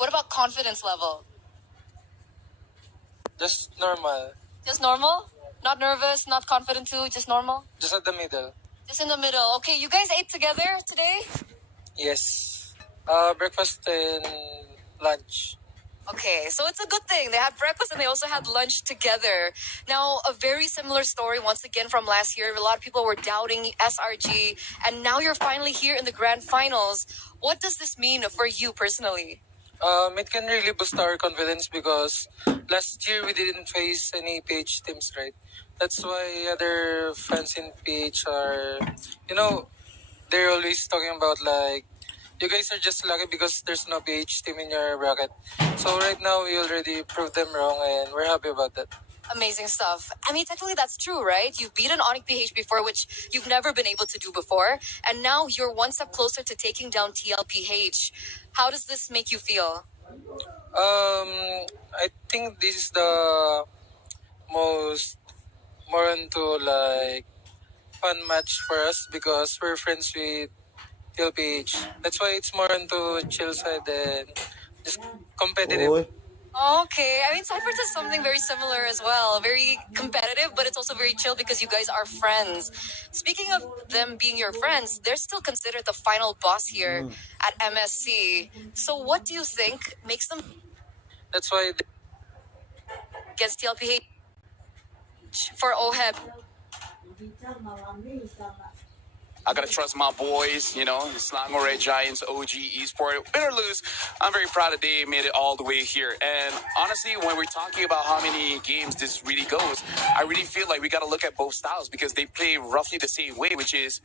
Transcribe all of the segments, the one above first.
What about confidence level? Just normal. Just normal? Not nervous, not confident too, just normal? Just at the middle. Just in the middle. Okay, you guys ate together today? Yes. Breakfast and lunch. Okay, so it's a good thing. They had breakfast and they also had lunch together. Now, a very similar story once again from last year. A lot of people were doubting SRG, and now you're finally here in the grand finals. What does this mean for you personally? It can really boost our confidence because last year we didn't face any PH teams, right? That's why other fans in PH are, they're always talking about like, you guys are just lucky because there's no PH team in your bracket. So right now we already proved them wrong and we're happy about that. Amazing stuff. I mean, technically that's true, right? You've beaten Onyx PH before, which you've never been able to do before. And now you're one step closer to taking down TLPH. How does this make you feel? I think this is the most more into like fun match for us because we're friends with TLPH. That's why it's more into chill side and just competitive. Okay, I mean, Cypher does something very similar as well. Very competitive, but it's also very chill because you guys are friends. Speaking of them being your friends, they're still considered the final boss here at MSC. So what do you think makes them That's why against TLPH for OHEB? I gotta trust my boys, Slango Red Giants, OG Esport. Win or lose, I'm very proud that they made it all the way here. And honestly, when we're talking about how many games this really goes, I really feel like we gotta look at both styles because they play roughly the same way, which is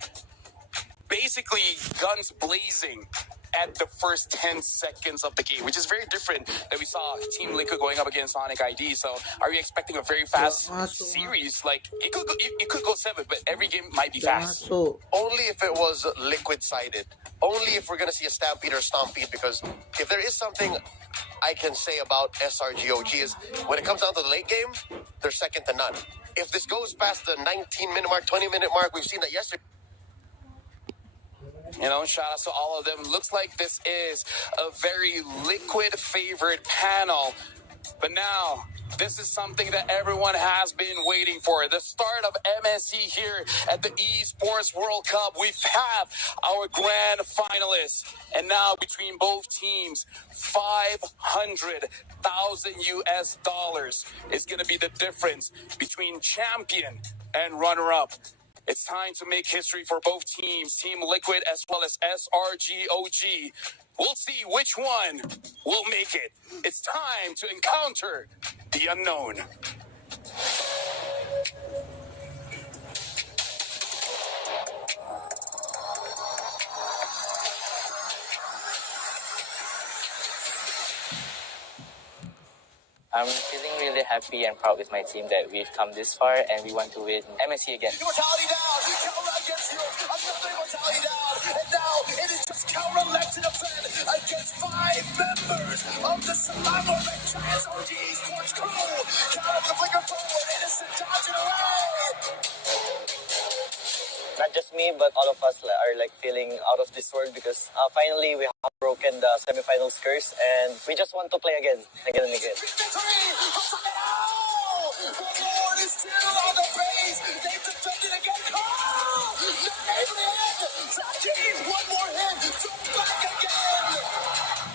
basically guns blazing at the first 10 seconds of the game, which is very different that we saw Team Liquid going up against Sonic ID. So are we expecting a very fast series? Like, it could go 7, but every game might be fast. Only if it was liquid-sided. Only if we're going to see a Stampede or Stompede, because if there is something I can say about SRGOG is when it comes down to the late game, they're second to none. If this goes past the 19-minute mark, 20-minute mark, we've seen that yesterday. Shout out to all of them. Looks like this is a very liquid favored panel. But now, this is something that everyone has been waiting for. The start of MSC here at the Esports World Cup. We have our grand finalists. And now between both teams, $500,000 is going to be the difference between champion and runner-up. It's time to make history for both teams, Team Liquid as well as SRGOG. We'll see which one will make it. It's time to encounter the unknown. I'm feeling really happy and proud with my team that we've come this far and we want to win MSC again. Immortality down! Kaura against you! Another immortality down! And now it is just Kaura left to defend against 5 members of the Salamo Red Giants OG Sports crew! Kaura with the flicker forward, Innocent dodging away! Not just me, but all of us are feeling out of this world because finally we have broken the semifinals curse and we just want to play again and again. Victory! The Lord is still on the base! They've defended again! Not able to end! Zaki, one more hit! Jump back again!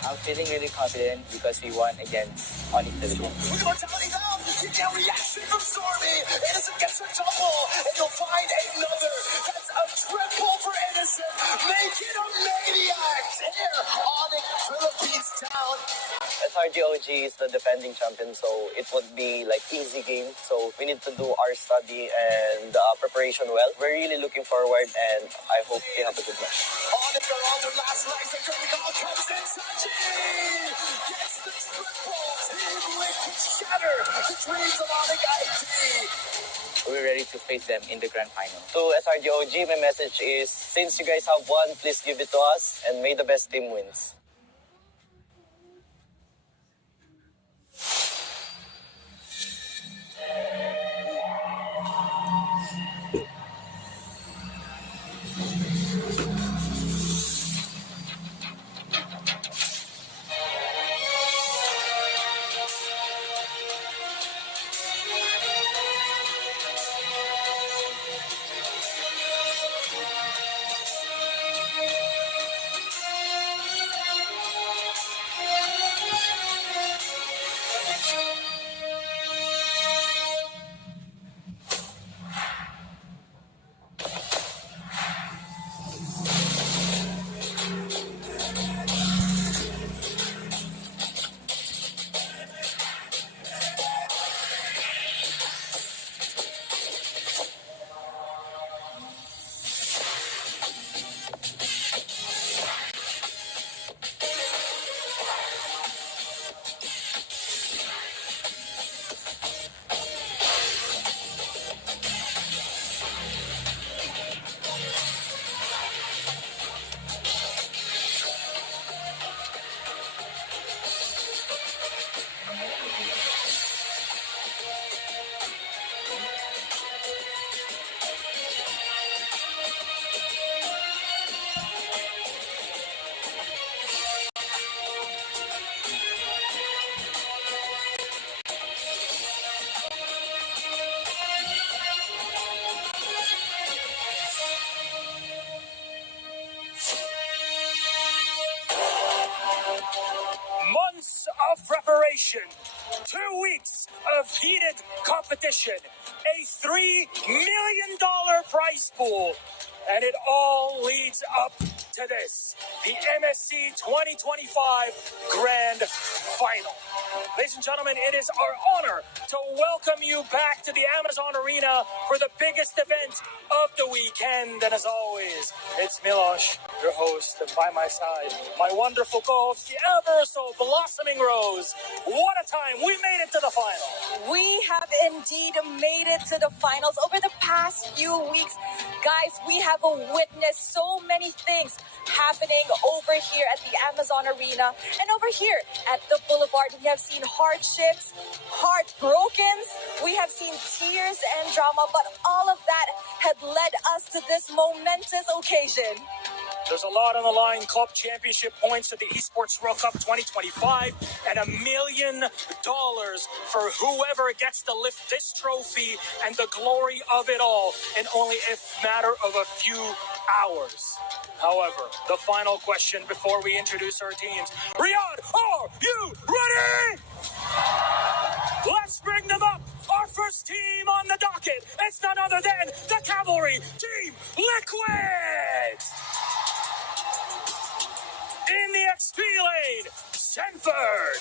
I'm feeling really confident because we won against Onyx Philippines. With immortality down, you get a reaction from Stormy. Innocent gets a double, and you'll find another. That's a triple for Innocent. Make it a maniac. Here, Onyx Philippines down. SRGOG is the defending champion, so it would be easy game. So we need to do our study and preparation well. We're really looking forward, and I hope they have a good match. Onyx are on their last legs. The curtain call comes in. Sachi gets the triple. Team Liquid shatter the dreams of Onyx ID. We're ready to face them in the grand final. To SRGOG, my message is, since you guys have won, please give it to us, and may the best team wins. months of preparation, 2 weeks of heated competition, a $3 million prize pool, and it all leads up to this, the MSC 2025 Grand Final. Ladies and gentlemen, it is our honor to welcome you back to the Amazon Arena for the biggest event of the weekend. And as always, it's Milosh, your host, and by my side, my wonderful co-host, the ever so blossoming Rose. What a time! We made it to the final. We have indeed made it to the finals. Over the past few weeks, guys, we have witnessed so many things happening over here at the Amazon Arena and over here at the Boulevard. We have seen hardships, heartbrokens, we have seen tears and drama, but all of that had led us to this momentous occasion. There's a lot on the line. Club championship points to the Esports World Cup 2025 and $1 million for whoever gets to lift this trophy and the glory of it all in only a matter of a few hours. However, the final question before we introduce our teams. Riyadh, are you ready? Let's bring them up. Our first team on the docket. It's none other than the Cavalry Team Liquid. In the XP lane, Sanford.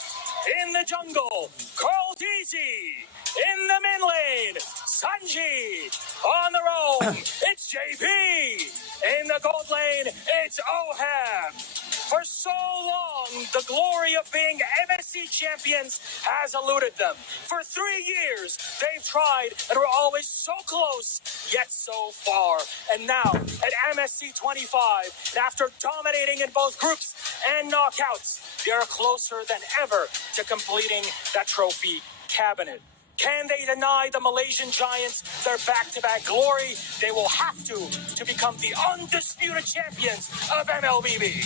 In the jungle, Carl Deasy. In the mid lane, Sanji. On the roam, it's JP. In the gold lane, it's Ohab. For so long, the glory of being MSC champions has eluded them. For 3 years, they've tried and were always so close, yet so far. And now, at MSC 25, after dominating in both groups and knockouts, they're closer than ever to completing that trophy cabinet. Can they deny the Malaysian Giants their back-to-back glory? They will have to become the undisputed champions of MLBB.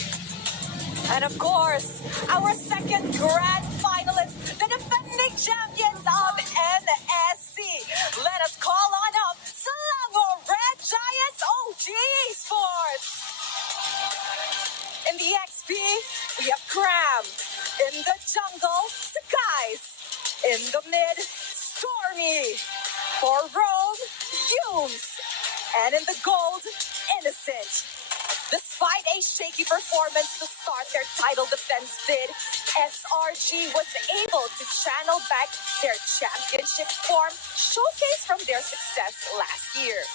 And of course, our second grand finalist, the defending champions of MSC. Let us call on up Selangor Red Giants OG Sports. In the XP, we have Cram. In the jungle, Sakais. In the mid, Stormy. For Rome, Fumes. And in the gold, Innocent. Despite a shaky performance to start their title defense bid, SRG was able to channel back their championship form showcased from their success last year.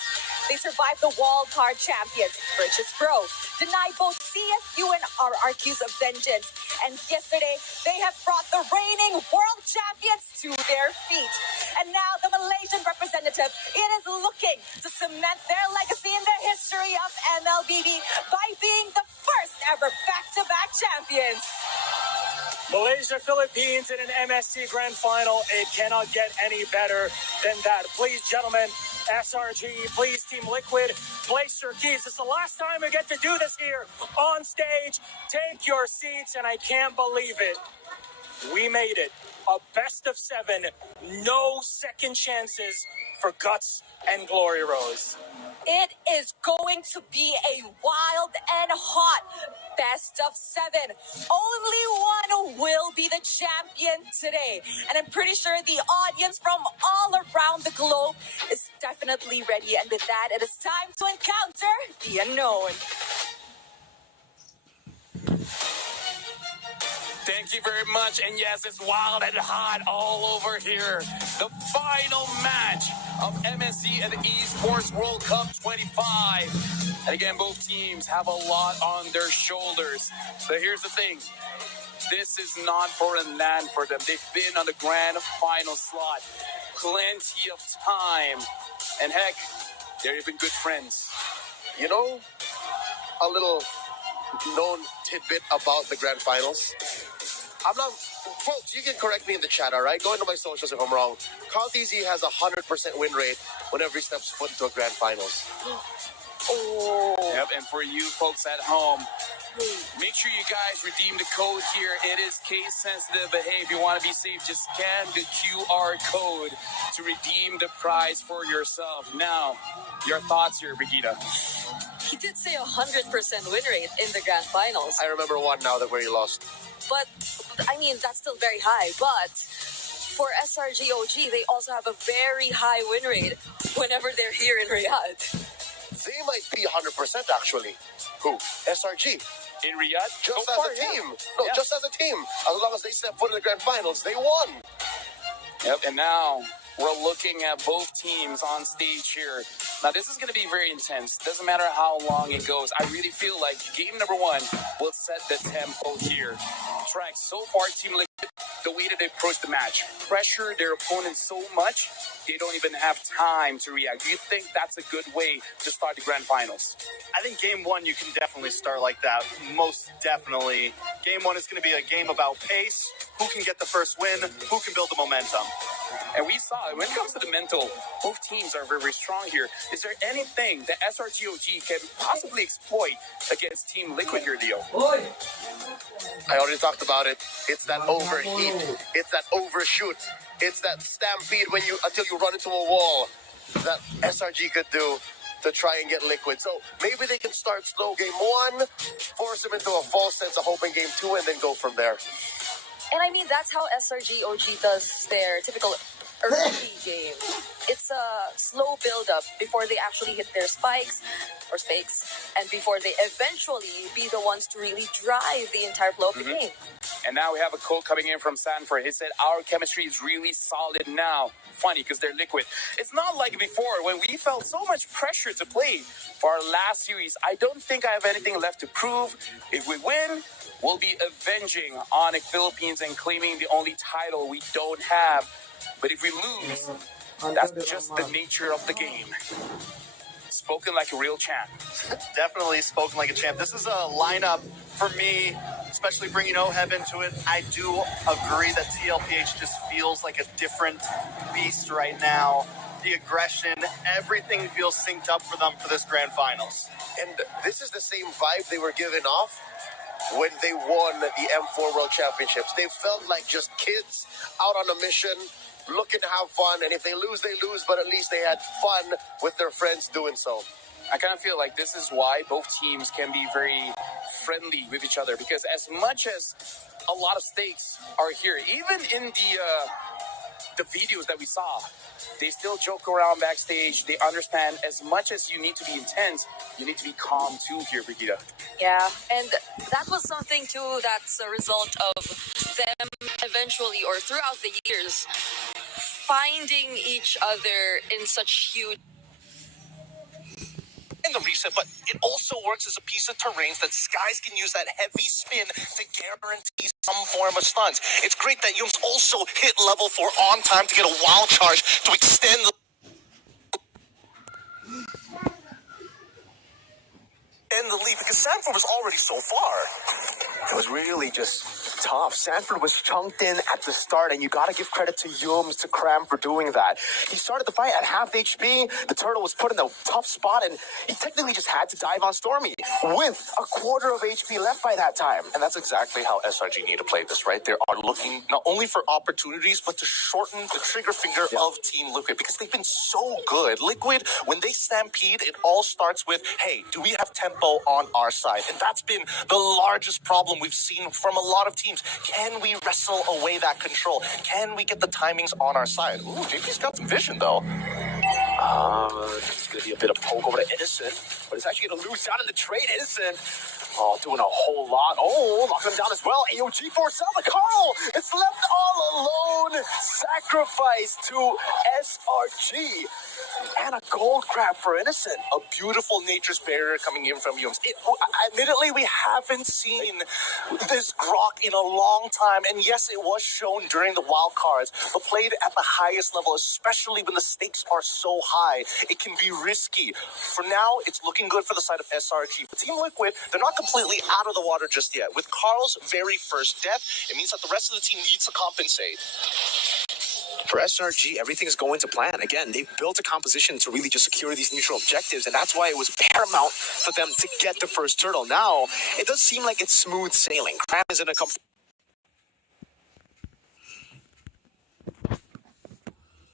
They survived the wildcard champions, Virtus Pro, denied both CSU and RRQs of vengeance, and yesterday they have brought the reigning world champions to their feet. And now the Malaysian representative, it is looking to cement their legacy in the history of MLBB by being the first ever back-to-back champions. Malaysia, Philippines in an MSC Grand Final. It cannot get any better than that. Please, gentlemen, SRG, please, Team Liquid, place your keys. It's the last time we get to do this here on stage. Take your seats, and I can't believe it. We made it. A best of 7. No second chances for Guts and Glory Rose. It is going to be a wild and hot best of 7. Only one will be the champion today. And I'm pretty sure the audience from all around the globe is definitely ready. And with that, it is time to encounter the unknown. Thank you very much. And yes, it's wild and hot all over here. The final match of MSC and the Esports World Cup 25. And again, both teams have a lot on their shoulders. So here's the thing. This is not for a land for them. They've been on the grand final slot. Plenty of time. And heck, they're even good friends. You know, a little known tidbit about the grand finals. I'm not, folks, you can correct me in the chat, all right? Go into my socials if I'm wrong. Carl Deasy has a 100% win rate whenever he steps foot into a grand finals. Yep, and for you folks at home, make sure you guys redeem the code here. It is case sensitive, but hey, if you want to be safe, just scan the QR code to redeem the prize for yourself. Now, your thoughts here, Brigitte. he did say 100% win rate in the grand finals. I remember one now that where he lost. But, I mean, that's still very high. But for SRGOG, they also have a very high win rate whenever they're here in Riyadh. They might be 100% actually. Who? SRG. In Riyadh, Just so as far, a team. yeah. No, Yeah. just as a team. As long as they step foot in the grand finals, they won. Yep, and now we're looking at both teams on stage here. Now, this is going to be very intense. Doesn't matter how long it goes. I really feel like game number one will set the tempo here. Track, so far, Team Liquid, the way that they approach the match, pressure their opponent so much, they don't even have time to react. Do you think that's a good way to start the grand finals? I think game one, you can definitely start like that. Most definitely. Game one is going to be a game about pace. Who can get the first win? Who can build the momentum? And we saw, when it comes to the mental, both teams are very, very strong here. Is there anything that SRGOG can possibly exploit against Team Liquid here, Leo? I already talked about it. It's that overheat. It's that overshoot. It's that stampede until you run into a wall that SRG could do to try and get Liquid. So maybe they can start slow game one, force them into a false sense of hope in game two, and then go from there. And I mean, that's how SRGOG does their typical early game. It's a slow build-up before they actually hit their spikes, and before they eventually be the ones to really drive the entire flow of the game. And now we have a quote coming in from Sanford. He said, our chemistry is really solid now. Funny, because they're Liquid. It's not like before when we felt so much pressure to play for our last series. I don't think I have anything left to prove. If we win, we'll be avenging Onyx Philippines and claiming the only title we don't have. But if we lose, that's just the nature of the game. Spoken like a real champ. Definitely spoken like a champ. This is a lineup for me, especially bringing OHEB into it. I do agree that TLPH just feels like a different beast right now. The aggression, everything feels synced up for them for this grand finals. And this is the same vibe they were giving off when they won the M4 World Championships. They felt like just kids out on a mission, looking to have fun, and if they lose, they lose, but at least they had fun with their friends doing so. I kind of feel like this is why both teams can be very friendly with each other, because as much as a lot of stakes are here, even in the videos that we saw, they still joke around backstage. They understand as much as you need to be intense, you need to be calm too here, Brigida. Yeah, and that was something too that's a result of them eventually or throughout the years finding each other in such huge in the reset, but it also works as a piece of terrains that Skies can use that heavy spin to guarantee some form of stunts. It's great that Yums also hit level 4 on time to get a wild charge to extend the lead, because Sanford was already so far. It was really just tough. Sanford was chunked in at the start, and you got to give credit to Yums, to Cram for doing that. He started the fight at half HP. The turtle was put in a tough spot, and he technically just had to dive on Stormy with a quarter of HP left by that time. And that's exactly how SRG need to play this, right? They are looking not only for opportunities, but to shorten the trigger finger of Team Liquid, because they've been so good. Liquid, when they stampede, it all starts with, hey, do we have tempo on our side? And that's been the largest problem we've seen from a lot of teams. Can we wrestle away that control? Can we get the timings on our side? Ooh, JP's got some vision, though. This is going to be a bit of poke over to Innocent, but it's actually going to lose out in the trade. Innocent, doing a whole lot. Knocking him down as well. AOG forced out the Carl. It's left all alone. Sacrifice to SRG. And a gold grab for Innocent. A beautiful nature's barrier coming in from Yums. Admittedly, we haven't seen this Grok in a long time. And yes, it was shown during the wild cards, but played at the highest level, especially when the stakes are so high. It can be risky. For now, it's looking good for the side of SRG. But Team Liquid, they're not completely out of the water just yet. With Carl's very first death, it means that the rest of the team needs to compensate. For SRG, everything's going to plan. Again, they've built a composition to really just secure these neutral objectives, and that's why it was paramount for them to get the first turtle. Now, it does seem like it's smooth sailing. Cram is in a comfortable